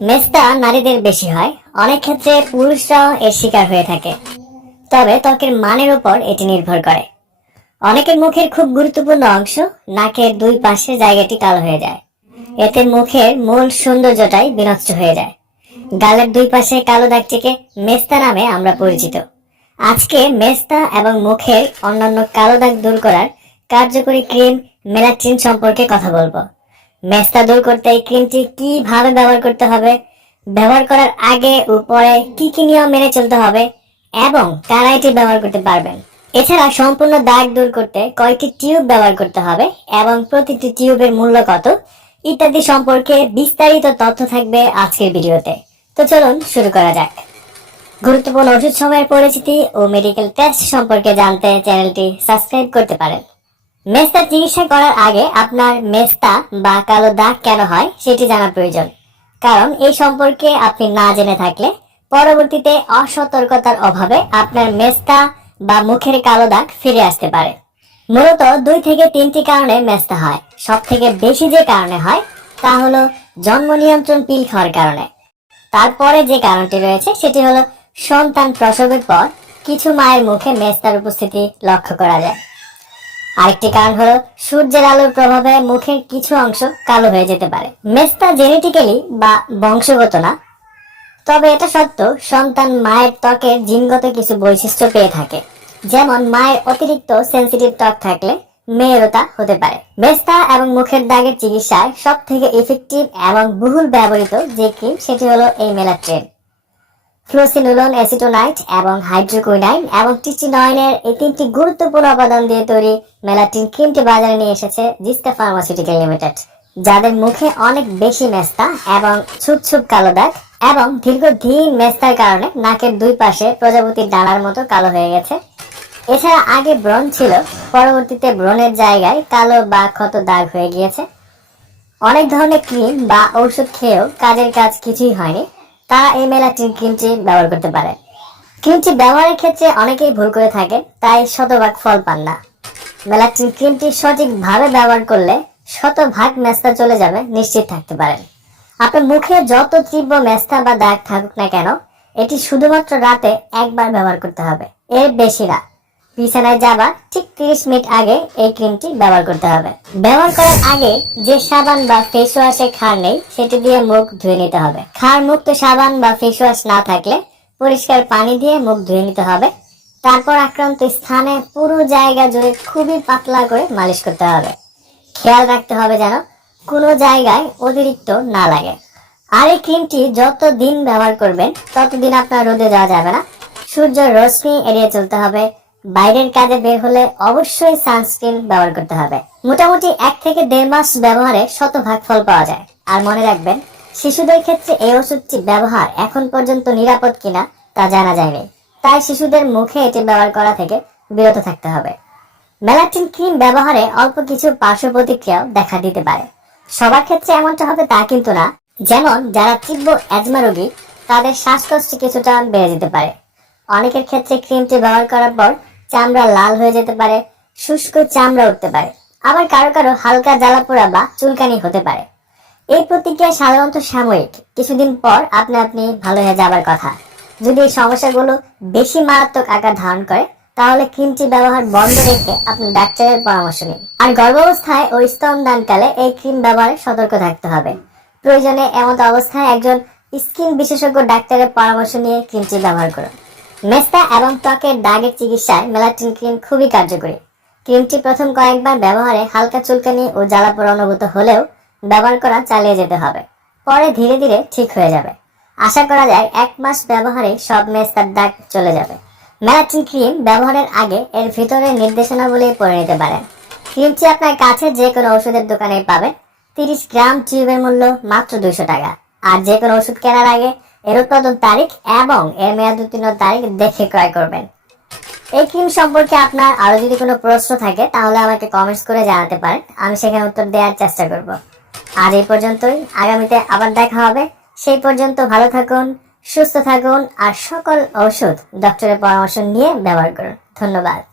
মেস্তা নারীদের বেশি হয়। অনেক ক্ষেত্রে পুরুষরাও এর শিকার হয়ে থাকে। তবে ত্বকের মানের উপর এটি নির্ভর করে। অনেকের মুখের খুব গুরুত্বপূর্ণ অংশ নাকের দুই পাশের জায়গাটি কালো হয়ে যায়। এতে মুখের মূল সৌন্দর্যটাই বিনষ্ট হয়ে যায়। গালের দুই পাশে কালো দাগটিকে মেস্তা নামে আমরা পরিচিত। আজকে মেস্তা এবং মুখের অন্যান্য কালো দাগ দূর করার কার্যকরী ক্রিম মেলাচিন সম্পর্কে কথা বলব। মেস্তা দূর করতে এই ক্রিমটি কীভাবে ব্যবহার করতে হবে, ব্যবহার করার আগে ও পরে কি কি নিয়ম মেনে চলতে হবে এবং কারা এটি ব্যবহার করতে পারবেন। এছাড়া সম্পূর্ণ দাগ দূর করতে কয়টি টিউব ব্যবহার করতে হবে এবং প্রতিটি টিউবের মূল্য কত ইত্যাদি সম্পর্কে বিস্তারিত তথ্য থাকবে আজকের ভিডিওতে। তো চলুন শুরু করা যাক। গুরুত্বপূর্ণ ওষুধ সময়ের পরিচিতি ও মেডিকেল টেস্ট সম্পর্কে জানতে চ্যানেলটি সাবস্ক্রাইব করতে পারেন। মেস্তা চিকিৎসা করার আগে আপনার মেস্তা বা কালো দাগ কেন হয় সেটি জানা প্রয়োজন। কারণ এই সম্পর্কে আপনি না জেনে থাকলে পরবর্তীতে অসতর্কতার অভাবে আপনার মেস্তা বা মুখের কালো দাগ ফিরে আসতে পারে। মূলত দুই থেকে তিনটি কারণে মেস্তা হয়। সব থেকে বেশি যে কারণে হয় তা হলো জন্ম নিয়ন্ত্রণ পিল খাওয়ার কারণে। তারপরে যে কারণটি রয়েছে সেটি হলো সন্তান প্রসবের পর কিছু মায়ের মুখে মেস্তার উপস্থিতি লক্ষ্য করা যায়। আরেকটি কারণ হলো, সূর্যের আলোর প্রভাবে মুখের কিছু অংশ কালো হয়ে যেতে পারে। মেস্তা জেনেটিক্যালি বা বংশগত না, তবে এটা সত্য সন্তান মায়ের ত্বকের জিনগত কিছু বৈশিষ্ট্য পেয়ে থাকে। যেমন, মায়ের অতিরিক্ত সেন্সিটিভ ত্বক থাকলে মেয়েরও তা হতে পারে। মেস্তা এবং মুখের দাগের চিকিৎসায় সব থেকে ইফেক্টিভ এবং বহুল ব্যবহৃত যে ক্রিম সেটি হলো এই মেলাট্রেন। ফ্লোসিনুলন, অ্যাসিটোনাইট এবং হাইড্রোকুইনাইন এবং টিচিনয়েনের এই তিনটি গুরুত্বপূর্ণ উপাদান দিয়ে তৈরি মেলাটিন ক্রিমটি বাজারে নিয়ে এসেছে জিস্কা ফার্মাসিউটিক্যাল লিমিটেড, যাদের মুখে অনেক বেশি মেস্তা এবং ছুপ ছুপ কালো দাগ এবং দীর্ঘদিন মেস্তার কারণে নাকের দুই পাশে প্রজাপতির ডানার মতো কালো হয়ে গেছে। এছাড়া আগে ব্রণ ছিল, পরবর্তীতে ব্রণের জায়গায় কালো বা ক্ষত দাগ হয়ে গিয়েছে। অনেক ধরনের ক্রিম বা ঔষধ খেয়েও কাজের কাজ কিছুই হয়নি। তারা এই মেলাটি ক্রিমটি ব্যবহার করতে পারে। ক্রিমটি ব্যবহারের ক্ষেত্রে অনেকেই ভুল করে থাকে, তাই শতভাগ ফল পান না। মেলাটিন ক্রিমটি সঠিকভাবে ব্যবহার করলে শতভাগ মেস্তা চলে যাবে, নিশ্চিত থাকতে পারেন। আপনার মুখে যত তীব্র মেস্তা বা দাগ থাকুক না কেন, এটি শুধুমাত্র রাতে একবার ব্যবহার করতে হবে, এর বেশি না। বিছানায় যাবার ঠিক তিরিশ মিনিট আগে এই ক্রিমটি ব্যবহার করতে হবে। ব্যবহার করার আগে যে সাবান বা ফেস ওয়াশে খার নেই, সেটি দিয়ে মুখ ধুয়ে নিতে হবে। খার মুক্ত সাবান বা ফেস ওয়াশ না থাকলে পরিষ্কার পানি দিয়ে মুখ ধুয়ে নিতে হবে। তারপর আক্রান্ত স্থানে পুরো জায়গা জুড়ে খুবই পাতলা করে মালিশ করতে হবে। খেয়াল রাখতে হবে যেন কোনো জায়গায় অতিরিক্ত না লাগে। আর এই ক্রিমটি যত দিন ব্যবহার করবেন, ততদিন আপনার রোদে যাওয়া যাবে না। সূর্যের রশ্মি এড়িয়ে চলতে হবে। বাইরের কাজে বের হলে অবশ্যই সানস্ক্রিন ব্যবহার করতে হবে। মোটামুটি এক থেকে দেড় মাস ব্যবহারে শতভাগ ফল পাওয়া যায়। আর মনে রাখবেন, শিশুদের ক্ষেত্রে এই ওষুধটি ব্যবহার এখন পর্যন্ত নিরাপদ কিনা তা জানা যায়নি। তাই শিশুদের মুখে এটি ব্যবহার করা থেকে বিরত থাকতে হবে। মেলাটিন ক্রিম ব্যবহারে অল্প কিছু পার্শ্ব প্রতিক্রিয়াও দেখা দিতে পারে। সবার ক্ষেত্রে এমনটা হবে তা কিন্তু না। যেমন, যারা তীব্র অ্যাজমা রোগী, তাদের শ্বাসকষ্ট কিছুটা বেড়ে যেতে পারে। অনেকের ক্ষেত্রে ক্রিমটি ব্যবহার করার পর চামড়া লাল হয়ে যেতে পারে, শুষ্ক চামড়া উঠতে পারে, আবার কারও কারও হালকা জ্বালাপোড়া বা চুলকানি হতে পারে। এই প্রতিক্রিয়া সাধারণত সাময়িক, কিছুদিন পর আপনি আপনি ভালো হয়ে যাবার কথা। যদি এই সমস্যাগুলো বেশি মারাত্মক আকার ধারণ করে, তাহলে ক্রিমটি ব্যবহার বন্ধ রেখে আপনি ডাক্তারের পরামর্শ নিন। আর গর্ভাবস্থায় ও স্তনদানকালে এই ক্রিম ব্যবহারে সতর্ক থাকতে হবে। প্রয়োজনে এমন অবস্থায় একজন স্কিন বিশেষজ্ঞ ডাক্তারের পরামর্শ নিয়ে ক্রিমটি ব্যবহার করুন। মেস্তা এবং ত্বকের দাগের চিকিৎসায় মেলাটিন ক্রিম খুবই কার্যকরী। ক্রিমটি প্রথম কয়েকবার ব্যবহারে হালকা চুলকানি ও জ্বালাপোড়া অনুভূত হলেও ব্যবহার করা চালিয়ে যেতে হবে। পরে ধীরে ধীরে ঠিক হয়ে যাবে। আশা করা যায় এক মাস ব্যবহারে সব মেস্তার দাগ চলে যাবে। মেলাটিন ক্রিম ব্যবহারের আগে এর ভিতরে নির্দেশনাবলী পড়ে নিতে পারেন। ক্রিমটি আপনার কাছে যে কোনো ওষুধের দোকানে পাবেন। তিরিশ গ্রাম টিউবের মূল্য মাত্র দুইশো টাকা। আর যে কোনো ওষুধ কেনার আগে এর উৎপাদন তারিখ এবং এর মেয়াদ উত্তীর্ণ তারিখ দেখে ক্রয় করবেন। এই ক্রিম সম্পর্কে আপনার আরও যদি কোনো প্রশ্ন থাকে, তাহলে আমাকে কমেন্টস করে জানাতে পারেন। আমি সেখানে উত্তর দেওয়ার চেষ্টা করব। আজ এই পর্যন্তই। আগামীতে আবার দেখা হবে। সেই পর্যন্ত ভালো থাকুন, সুস্থ থাকুন, আর সকল ঔষধ ডক্টরের পরামর্শ নিয়ে ব্যবহার করুন। ধন্যবাদ।